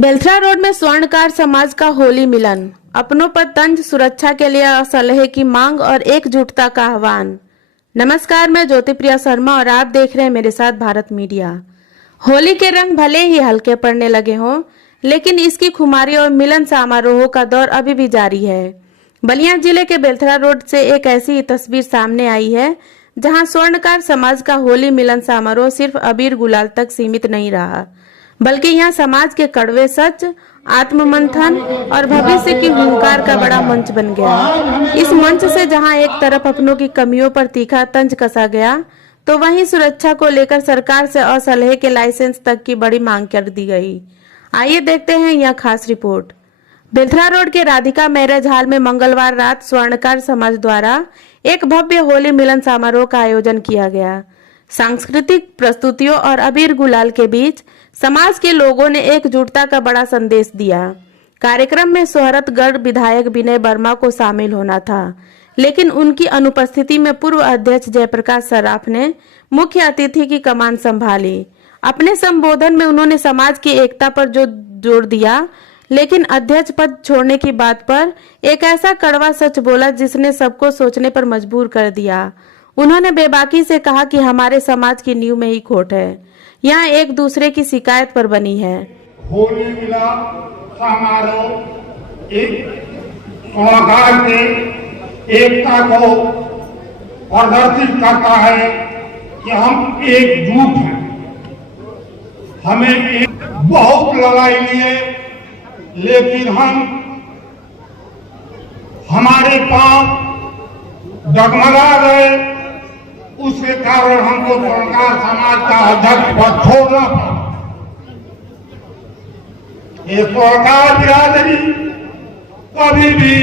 Belthara road में स्वर्णकार समाज का होली मिलन, अपनों पर तंज, सुरक्षा के लिए असलहे की मांग और एकजुटता का आह्वान। नमस्कार, मैं ज्योतिप्रिया शर्मा और आप देख रहे हैं मेरे साथ भारत मीडिया। होली के रंग भले ही हल्के पड़ने लगे हों, लेकिन इसकी खुमारी और मिलन समारोहों का दौर अभी भी जारी है। बलिया जिले के बेलथरा रोड से एक ऐसी तस्वीर सामने आई है जहां स्वर्णकार समाज का होली मिलन समारोह सिर्फ अबीर गुलाल तक सीमित नहीं रहा, बल्कि यहाँ समाज के कड़वे सच, आत्ममंथन और भविष्य की हुंकार का बड़ा मंच बन गया। इस मंच से जहाँ एक तरफ अपनों की कमियों पर तीखा तंज कसा गया, तो वहीं सुरक्षा को लेकर सरकार से असलहे के लाइसेंस तक की बड़ी मांग कर दी गई। आइए देखते हैं यह खास रिपोर्ट। बेलथरा रोड के राधिका मैरिज हॉल में मंगलवार रात स्वर्णकार समाज द्वारा एक भव्य होली मिलन समारोह का आयोजन किया गया। सांस्कृतिक प्रस्तुतियों और अबीर गुलाल के बीच समाज के लोगों ने एकजुटता का बड़ा संदेश दिया। कार्यक्रम में सोहरतगढ़ विधायक विनय वर्मा को शामिल होना था, लेकिन उनकी अनुपस्थिति में पूर्व अध्यक्ष जयप्रकाश सराफ ने मुख्य अतिथि की कमान संभाली। अपने संबोधन में उन्होंने समाज की एकता पर जो जोर दिया, लेकिन अध्यक्ष पद छोड़ने की बात पर एक ऐसा कड़वा सच बोला जिसने सबको सोचने पर मजबूर कर दिया। उन्होंने बेबाकी से कहा कि हमारे समाज की नींव में ही खोट है, यहाँ एक दूसरे की शिकायत पर बनी है। होली मिलन समारोह एक स्वर्णकार के एकता को प्रदर्शित करता है कि हम एकजुट हैं। हमें बहुत लड़ाई लिए, लेकिन हमारे पांव डगमगा गए। उसके कारण हमको स्वर्णकार समाज का अध्यक्ष पद छोड़ना पड़ा। ये स्वर्णकार बिरादरी कभी भी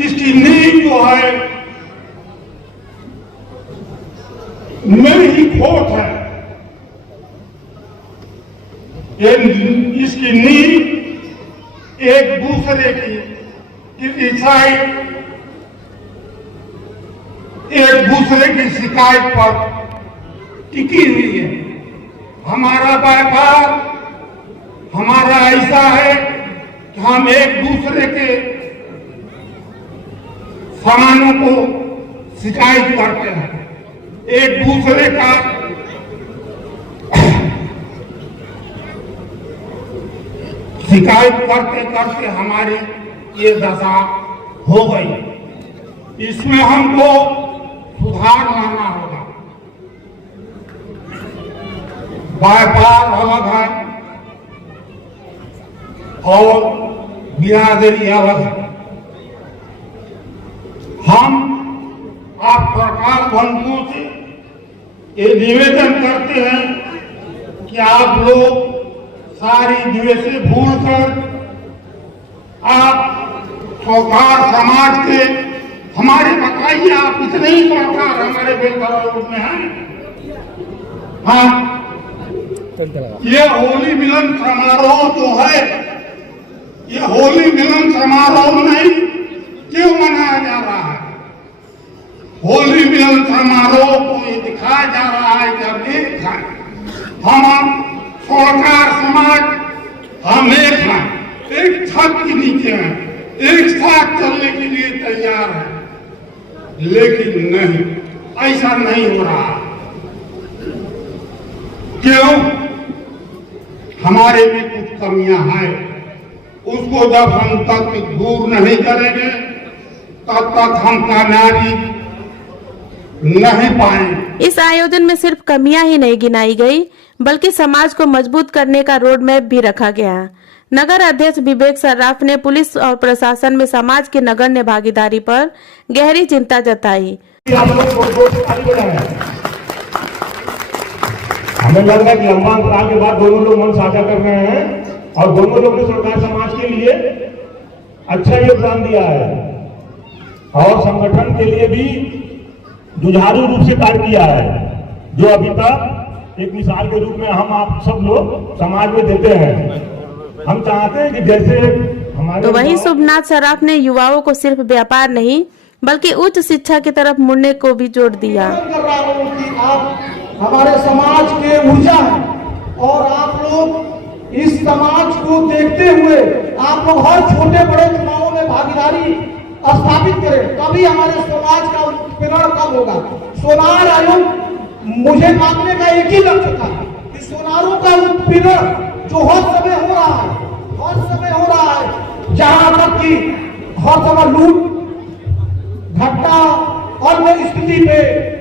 इसकी नींव जो है मेरी खोट है। इसकी नींव एक दूसरे की ईसाई एक दूसरे की शिकायत पर टिकी हुई है। हमारा व्यापार हमारा ऐसा है कि हम एक दूसरे के सामानों को शिकायत करते हैं, एक दूसरे का शिकायत करते करते हमारी ये दशा हो गई। इसमें हमको सुधार लाना होगा। व्यापार अलग है और बिरादरी अलग है। हम आप सरकार बंधुओं से ये निवेदन करते हैं कि आप लोग सारी द्वेषे भूलकर आप स्वर्णकार समाज के हमारे बताइए, आप इतने ही स्वर्णकार हमारे बेलथरा रोड में हैं। हाँ, ये होली मिलन समारोह जो है, ये होली मिलन समारोह नहीं क्यों मनाया जा रहा है? होली मिलन समारोह को ये दिखाया जा रहा है कि हम एक हैं, हम स्वर्णकार समाज, हम एक हैं, एक छत के नीचे हैं, एक साथ चलने के लिए तैयार है। लेकिन नहीं, ऐसा नहीं हो रहा। क्यों? हमारे में कुछ कमियां हैं, उसको जब हम तक दूर नहीं करेंगे तब तक हम कामयाबी नहीं पाएंगे। इस आयोजन में सिर्फ कमियां ही नहीं गिनाई गई, बल्कि समाज को मजबूत करने का रोड मैप भी रखा गया। नगर अध्यक्ष विवेक सर्राफ ने पुलिस और प्रशासन में समाज के नगण्य भागीदारी पर गहरी चिंता जताई। हमें लग रहा है कि लंबा अंतराल के बाद दोनों लोग मन साझा कर रहे हैं और दोनों लोग ने स्वर्णकार समाज के लिए अच्छा योगदान दिया है और संगठन के लिए भी जुझारू रूप से कार्य किया है, जो अभी तक एक मिसाल के रूप में हम आप सब लोग समाज में देते हैं। हम चाहते हैं कि जैसे हमारे तो वहीं शुभनाथ सराफ ने युवाओं को सिर्फ व्यापार नहीं बल्कि उच्च शिक्षा की तरफ मुड़ने को भी जोर दिया। आप हमारे समाज के ऊर्जा हैं और आप लोग इस समाज को देखते हुए आप लोग हर छोटे बड़े चुनावों में भागीदारी स्थापित करें, तभी हमारे समाज का उत्पीड़न कम होगा। सोनार आयोग मुझे मांगने का एक ही लक्ष्य था कि सोनारों का उत्पीड़न जो हर समय हो रहा है, जहां तक कि हर समय लूट घटना और नई स्थिति पे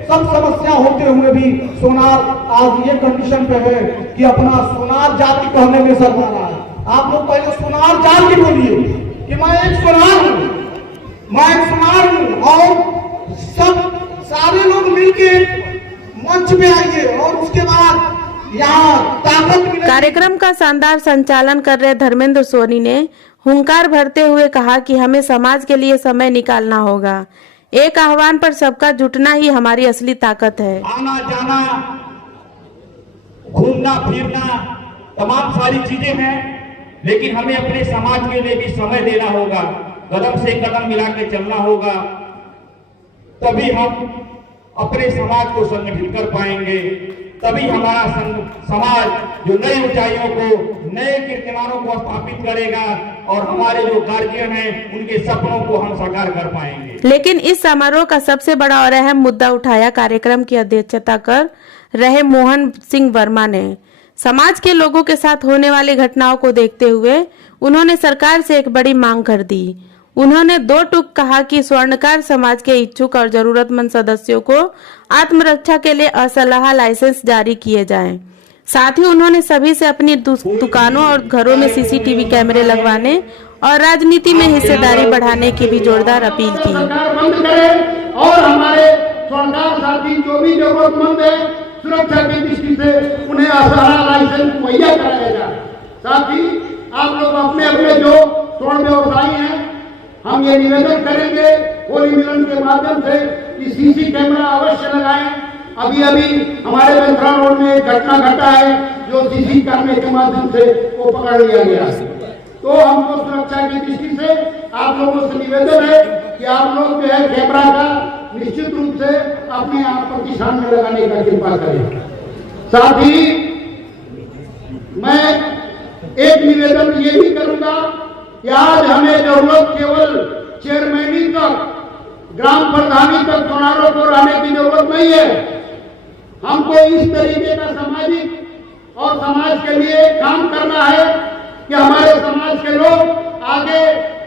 सब समस्या होते हुए भी सोनार आज ये कंडीशन पे है कि अपना सोनार जाति कहने में शर्मा रहा है। आप लोग पहले सोनार जाति बोलिए कि मैं एक सोनार हूँ, और सब सारे लोग मिलके मंच पे आइए और उसके बाद यहाँ ताकत मिले। कार्यक्रम का शानदार संचालन कर रहे धर्मेंद्र सोनी ने हुंकार भरते हुए कहा कि हमें समाज के लिए समय निकालना होगा। एक आह्वान पर सबका जुटना ही हमारी असली ताकत है। आना जाना, घूमना फिरना, तमाम सारी चीजें हैं, लेकिन हमें अपने समाज के लिए भी समय देना होगा, कदम से कदम मिला के चलना होगा, तभी हम अपने समाज को संगठित कर पाएंगे, तभी हमारा समाज जो नई ऊंचाइयों को, नए कीर्तिमानों को स्थापित करेगा और हमारे जो गार्जियन हैं उनके सपनों को हम साकार कर पाएंगे। लेकिन इस समारोह का सबसे बड़ा और अहम मुद्दा उठाया कार्यक्रम की अध्यक्षता कर रहे मोहन सिंह वर्मा ने। समाज के लोगों के साथ होने वाली घटनाओं को देखते हुए उन्होंने सरकार से एक बड़ी मांग कर दी। उन्होंने दो टूक कहा कि स्वर्णकार समाज के इच्छुक और जरूरतमंद सदस्यों को आत्मरक्षा के लिए असलहा लाइसेंस जारी किए जाएं। साथ ही उन्होंने सभी से अपनी दुकानों और घरों में सीसीटीवी कैमरे लगवाने और राजनीति में हिस्सेदारी बढ़ाने की भी जोरदार अपील की। सरकार बंद करे और हमारे स्वर्णकार साथी जो भी जरूरतमंद है, सुरक्षा की दृष्टि से उन्हें असलहा लाइसेंस मुहैया कराया जाए। साथ ही आप लोग अपने अपने जो स्वर्ण व्यवसायी हैं, हम ये निवेदन करेंगे होली मिलन के माध्यम से कि सीसी कैमरा अवश्य लगाएं। अभी हमारे बेंथरा रोड में एक घटना घटा है जो सीसी कैमरे के माध्यम से वो पकड़ लिया गया। तो हमको सुरक्षा की दृष्टि से आप लोगों से निवेदन है कि आप लोग जो है कैमरा का निश्चित रूप से अपने आप प्रतिष्ठान में लगाने का कृपा करें। साथ ही मैं एक निवेदन ये भी करूंगा कि आज हमें जरूरत केवल चेयरमैनी तक, ग्राम प्रधानी तक सोनारों को रहने की जरूरत नहीं है। हमको इस तरीके का सामाजिक और समाज के लिए काम करना है कि हमारे समाज के लोग आगे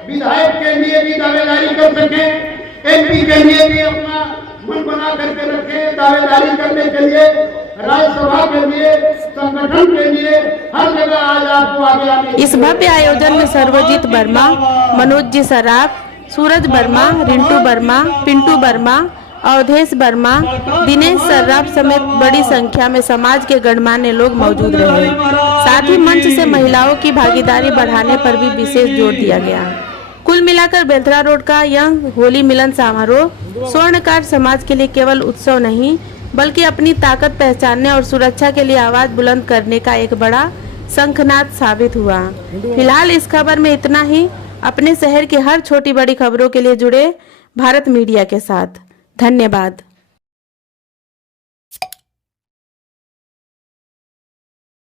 विधायक के लिए भी दावेदारी कर सकें, एमपी के लिए भी अपना मन बना करके रखें, दावेदारी करने के लिए, राज्यसभा के लिए, संगठन के लिए, हर जगह आज आपको आगे आने। इस भव्य आयोजन में सर्वजीत वर्मा, मनोज जी सराफ, सूरज वर्मा, रिंटू वर्मा, पिंटू वर्मा, अवधेश वर्मा, दिनेश सर्राफ समेत बड़ी संख्या में समाज के गणमान्य लोग मौजूद रहे। साथ ही मंच से महिलाओं की भागीदारी बढ़ाने पर भी विशेष जोर दिया गया। कुल मिलाकर बेलथरा रोड का यह होली मिलन समारोह स्वर्णकार समाज के लिए केवल उत्सव नहीं, बल्कि अपनी ताकत पहचानने और सुरक्षा के लिए आवाज बुलंद करने का एक बड़ा शंखनाद साबित हुआ। फिलहाल इस खबर में इतना ही। अपने शहर की हर छोटी बड़ी खबरों के लिए जुड़े भारत मीडिया के साथ। धन्यवाद।